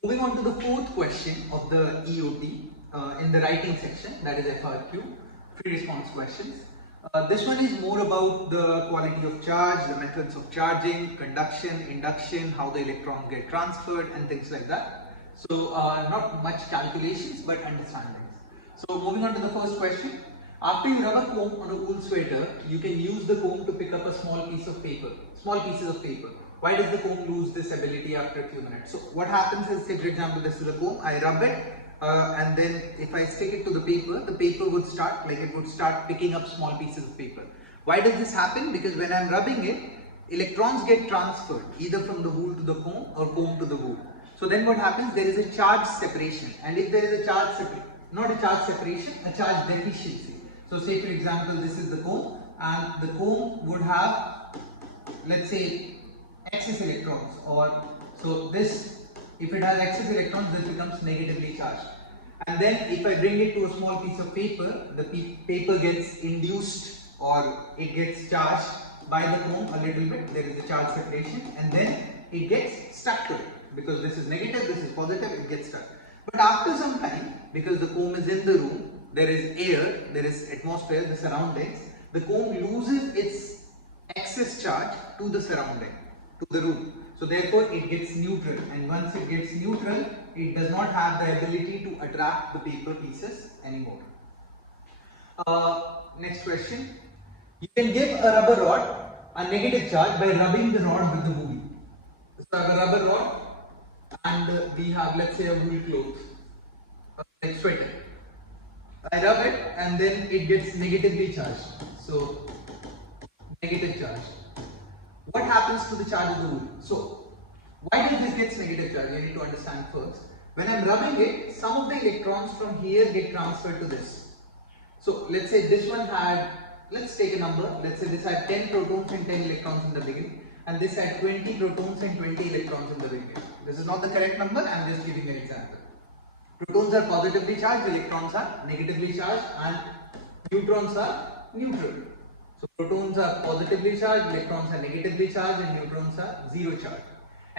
Moving on to the fourth question of the EOT in the writing section, that is FRQ, free response questions. This one is more about the quality of charge, the methods of charging, conduction, induction, how the electrons get transferred and things like that. So not much calculations but understandings. So moving on to the first question. After you rub a comb on a wool sweater, you can use the comb to pick up a small piece of paper, small pieces of paper. Why does the comb lose this ability after a few minutes? So what happens is, say for example, this is a comb, I rub it and then if I stick it to the paper would start, like it would start picking up small pieces of paper. Why does this happen? Because when I'm rubbing it, electrons get transferred either from the wool to the comb or comb to the wool. So then what happens? There is a charge separation, and if there is a charge separation, not a charge separation, a charge deficiency. So say for example, this is the comb and the comb would have, let's say, excess electrons, or so this, if it has excess electrons, this becomes negatively charged. And then if I bring it to a small piece of paper, the paper gets induced or it gets charged by the comb a little bit, there is a charge separation, and then it gets stuck to it. Because this is negative, this is positive, it gets stuck. But after some time, because the comb is in the room, there is air, there is atmosphere, the surroundings, the comb loses its excess charge to the surrounding, to the room. So therefore it gets neutral, and once it gets neutral, it does not have the ability to attract the paper pieces anymore. Next question. You can give a rubber rod a negative charge by rubbing the rod with the wool. So I have a rubber rod and we have, let's say, a wool cloth, like sweater. I rub it and then it gets negatively charged. So negative charge. What happens to the charge of the wool? So why does this get negative charge? You need to understand first. When I'm rubbing it, some of the electrons from here get transferred to this. So let's say this one had, let's take a number, let's say this had 10 protons and 10 electrons in the beginning, and this had 20 protons and 20 electrons in the beginning. This is not the correct number, I'm just giving an example. Protons are positively charged, electrons are negatively charged, and neutrons are neutral. So protons are positively charged, electrons are negatively charged, and neutrons are zero charged.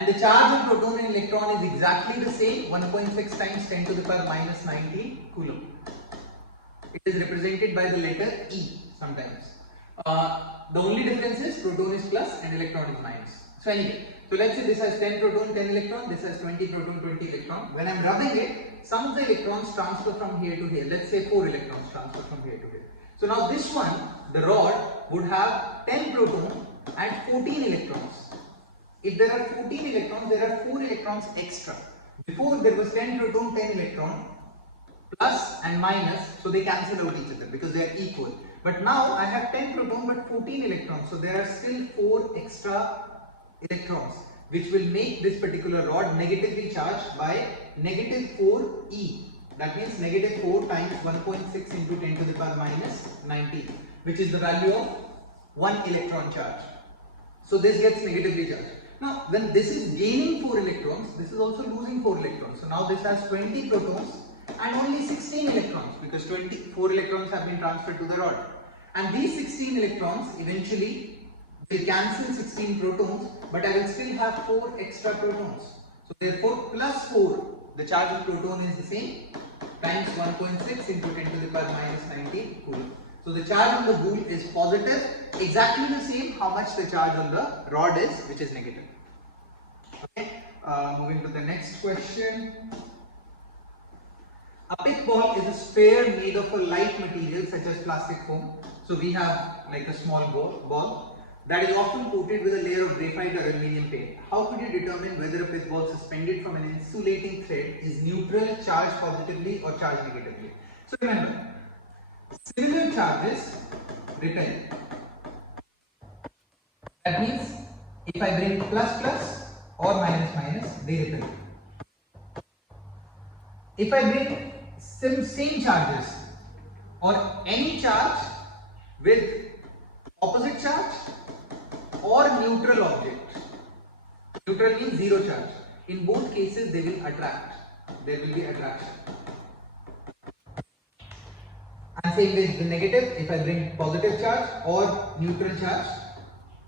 And the charge of proton and electron is exactly the same, 1.6 times 10 to the power minus 19 coulomb. It is represented by the letter E sometimes. The only difference is proton is plus and electron is minus. So anyway, so let's say this has 10 proton, 10 electron, this has 20 proton, 20 electron. When I am rubbing it, some of the electrons transfer from here to here. Let's say 4 electrons transfer from here to here. So now this one, the rod, would have 10 proton and 14 electrons. If there are 14 electrons, there are 4 electrons extra. Before there was 10 proton, 10 electron, plus and minus, so they cancel out each other because they are equal. But now I have 10 proton but 14 electrons, so there are still 4 extra electrons, which will make this particular rod negatively charged by negative 4e. That means negative 4 times 1.6 into 10 to the power minus 19, which is the value of 1 electron charge. So this gets negatively charged. Now when this is gaining 4 electrons, this is also losing 4 electrons. So now this has 20 protons and only 16 electrons, because 24 electrons have been transferred to the rod. And these 16 electrons eventually will cancel 16 protons, but I will still have 4 extra protons. So therefore plus 4, the charge of proton is the same, times 1.6 into 10 to the power minus 19 coulomb. So the charge on the wool is positive, exactly the same how much the charge on the rod is, which is negative. Okay, moving to the next question. A pick ball is a sphere made of a light material such as plastic foam. So we have like a small ball that is often coated with a layer of graphite or aluminium paint. How could you determine whether a pick ball suspended from an insulating thread is neutral, charged positively or charged negatively? So remember, similar charges repel. That means if I bring plus plus or minus minus, they repel. If I bring same charges or any charge with opposite charge or neutral object, neutral means zero charge, in both cases they will attract, there will be attraction. And same with the negative, if I bring positive charge or neutral charge,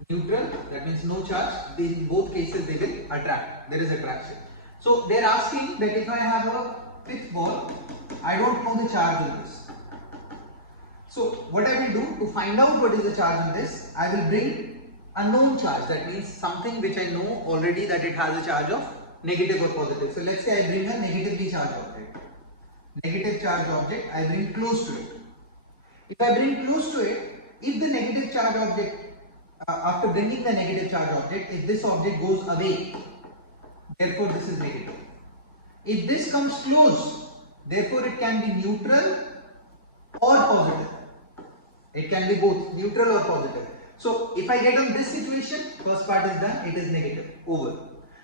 neutral, that means no charge, in both cases they will attract, there is attraction. So they are asking that if I have a fifth ball, I don't know the charge on this. So what I will do to find out what is the charge on this, I will bring a known charge. That means something which I know already that it has a charge of negative or positive. So let's say I bring a negatively charged object. Negative charge object, I bring close to it. If I bring close to it, if the negative charge object, after bringing the negative charge object, if this object goes away, therefore this is negative. If this comes close, therefore it can be neutral or positive. It can be both neutral or positive. So if I get on this situation, first part is done, it is negative, over.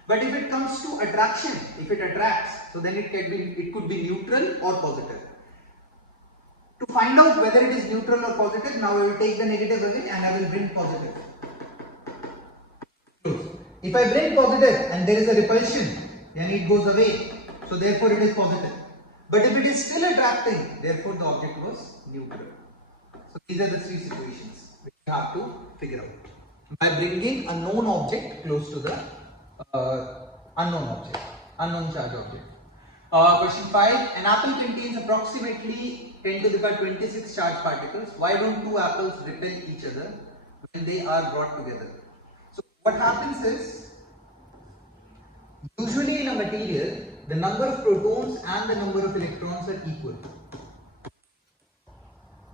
But if it comes to attraction, if it attracts, so then it could be neutral or positive. To find out whether it is neutral or positive, now I will take the negative away and I will bring positive. If I bring positive and there is a repulsion, then it goes away. So therefore it is positive. But if it is still attracting, therefore the object was neutral. So these are the three situations which you have to figure out by bringing a known object close to the unknown charge object. Question 5. An apple contains approximately 10 to the power 26 charged particles. Why don't two apples repel each other when they are brought together? So what happens is, usually in a material, the number of protons and the number of electrons are equal.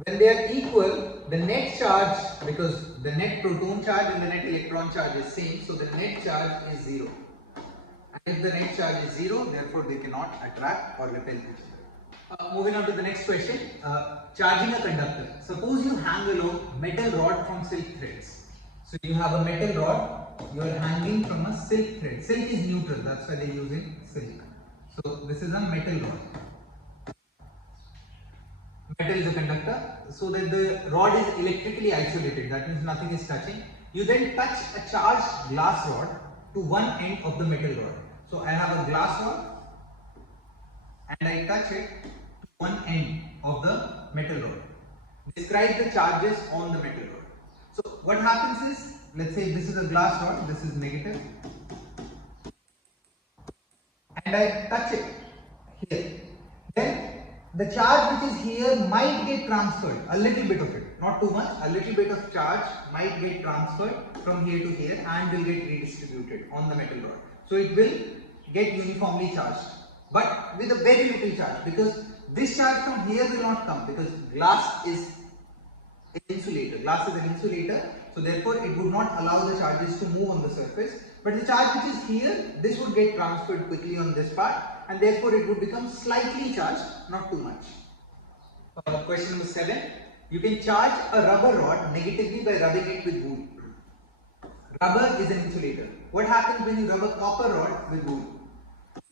When they are equal, the net charge, because the net proton charge and the net electron charge is same, so the net charge is 0. And if the net charge is 0, therefore they cannot attract or repel each other. Moving on to the next question, charging a conductor. Suppose you hang a metal rod from silk threads. So you have a metal rod, you are hanging from a silk thread. Silk is neutral, that's why they are using silk. So this is a metal rod. Metal is a conductor, so that the rod is electrically isolated, that means nothing is touching. You then touch a charged glass rod to one end of the metal rod. So I have a glass rod and I touch it to one end of the metal rod. Describe the charges on the metal rod. So what happens is, let's say this is a glass rod, this is negative, and I touch it here. Then the charge which is here might get transferred, a little bit of it, not too much, a little bit of charge might get transferred from here to here and will get redistributed on the metal rod. So it will get uniformly charged, but with a very little charge, because this charge from here will not come, because glass is an insulator. Glass is an insulator, so therefore it would not allow the charges to move on the surface. But the charge which is here, this would get transferred quickly on this part, and therefore it would become slightly charged, not too much. Question number 7. You can charge a rubber rod negatively by rubbing it with wool. Rubber is an insulator. What happens when you rub a copper rod with wool?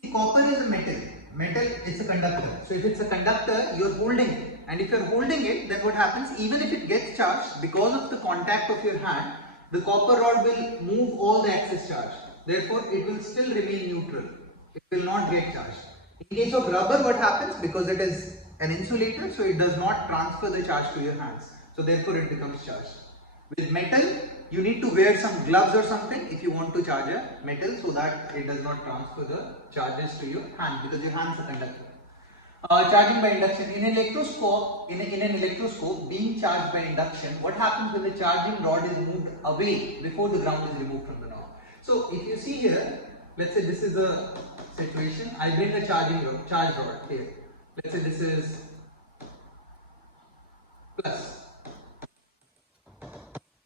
See, copper is a metal. Metal, it's a conductor. So if it's a conductor, you're holding it. And if you're holding it, then what happens? Even if it gets charged, because of the contact of your hand, the copper rod will move all the excess charge. Therefore, it will still remain neutral. It will not get charged. In case of rubber, what happens? Because it is an insulator, so it does not transfer the charge to your hands. So therefore, it becomes charged. With metal, you need to wear some gloves or something if you want to charge a metal, so that it does not transfer the charges to your hand, because your hands are conductor. Charging by induction. In an electroscope being charged by induction, what happens when the charging rod is moved away before the ground is removed from the knob? So if you see here, let's say this is a situation, I bring a charge rod here. Let's say this is plus.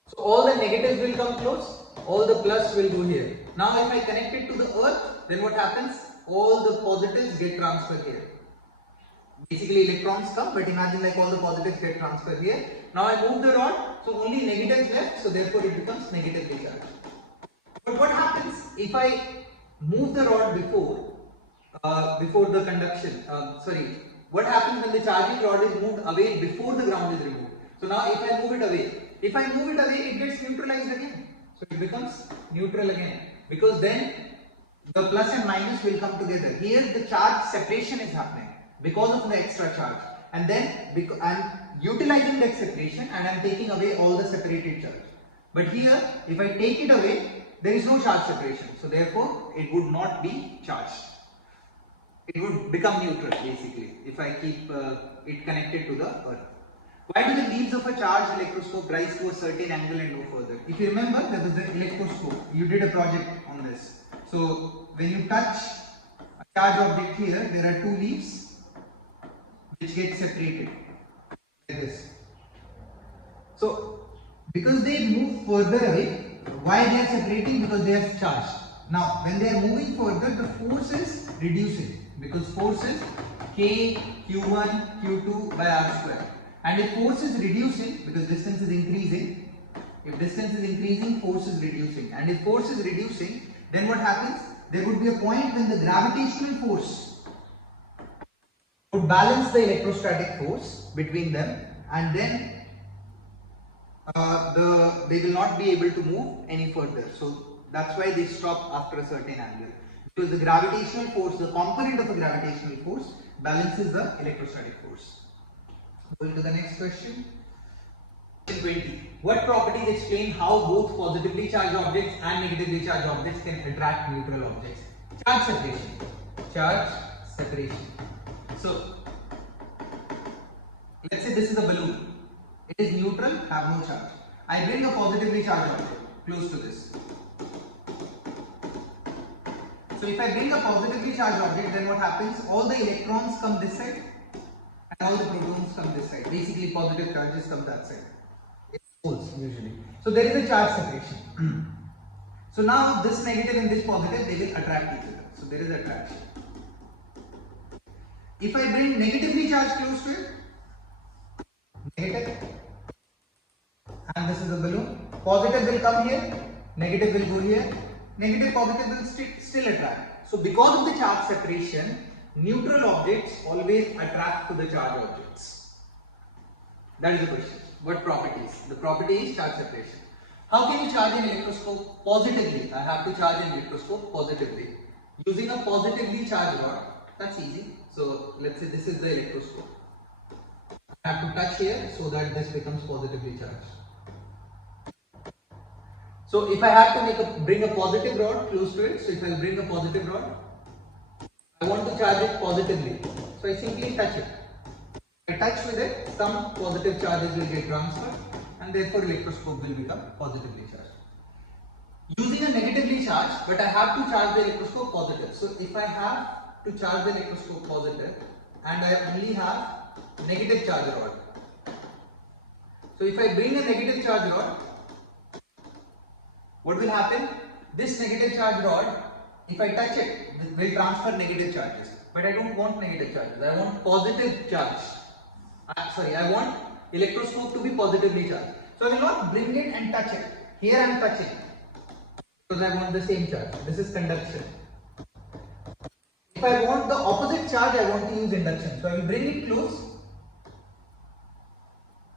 So all the negatives will come close, all the plus will go here. Now if I connect it to the earth, then what happens? All the positives get transferred here. Basically electrons come, but imagine like all the positives get transferred here. Now I move the rod, so only negatives left, so therefore it becomes negatively charged. But what happens if I move the rod before the conduction? What happens when the charging rod is moved away before the ground is removed? So now if I move it away, it gets neutralized again. So it becomes neutral again, because then the plus and minus will come together. Here the charge separation is happening because of the extra charge, and then I am utilizing that separation and I am taking away all the separated charge. But here, if I take it away, there is no charge separation, so therefore it would not be charged. it would become neutral basically if I keep it connected to the earth. Why do the leaves of a charged electroscope rise to a certain angle and no further? If you remember, there was the electroscope. You did a project on this. So when you touch a charged object here, there are two leaves which get separated like this. So because they move further away, why they are separating? Because they are charged. Now when they are moving further, the force is reducing because force is K Q1 Q2 by R square. And if force is reducing, because distance is increasing, if distance is increasing, force is reducing. And if force is reducing, then what happens? There would be a point when the gravitational force would balance the electrostatic force between them, and then they will not be able to move any further. So that's why they stop after a certain angle. Because the gravitational force, the component of a gravitational force, balances the electrostatic force. Going to the next question. Question 20. What properties explain how both positively charged objects and negatively charged objects can attract neutral objects? Charge separation. Charge separation. So, let's say this is a balloon. It is neutral, have no charge. I bring a positively charged object close to this. So if I bring a positively charged object, then what happens? All the electrons come this side and all the protons come this side. Basically positive charges come that side. It's holes usually. So there is a charge separation. So now this negative and this positive, they will attract each other. So there is attraction. If I bring negatively charged close to it, negative, and this is a balloon, positive will come here, negative will go here, negative positive will still attract. So because of the charge separation, neutral objects always attract to the charged objects. That is the question. What properties? The property is charge separation. How can you charge an electroscope positively? I have to charge an electroscope positively. Using a positively charged rod, that's easy. So let's say this is the electroscope. I have to touch here so that this becomes positively charged. So if I have to bring a positive rod close to it, so if I bring a positive rod, I want to charge it positively. So I simply touch it. If I touch with it, some positive charges will get transferred and therefore electroscope will become positively charged. Using a negatively charged, but I have to charge the electroscope positive. So if I have to charge the electroscope positive and I only have negative charge rod. So if I bring a negative charge rod, what will happen? This negative charge rod, if I touch it, will transfer negative charges. But I don't want negative charges. I want positive charge. I want electroscope to be positively charged. So I will not bring it and touch it. Here I am touching because I want the same charge. This is conduction. If I want the opposite charge, I want to use induction. So I will bring it close,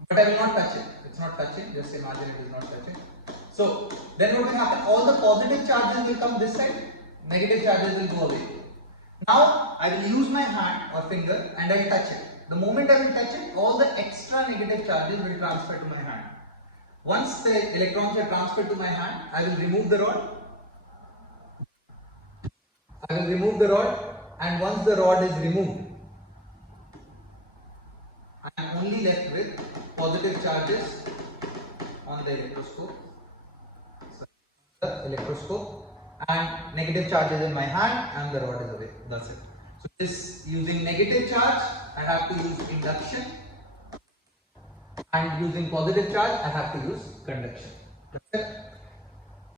but I will not touch it. It's not touching. Just imagine it is not touching. So then what will happen? All the positive charges will come this side, negative charges will go away. Now I will use my hand or finger and I will touch it. The moment I will touch it, all the extra negative charges will transfer to my hand. Once the electrons are transferred to my hand, I will remove the rod. And once the rod is removed, I am only left with positive charges on the electroscope. And negative charges in my hand and the rod is away. That's it. So this using negative charge, I have to use induction, and using positive charge, I have to use conduction. That's it.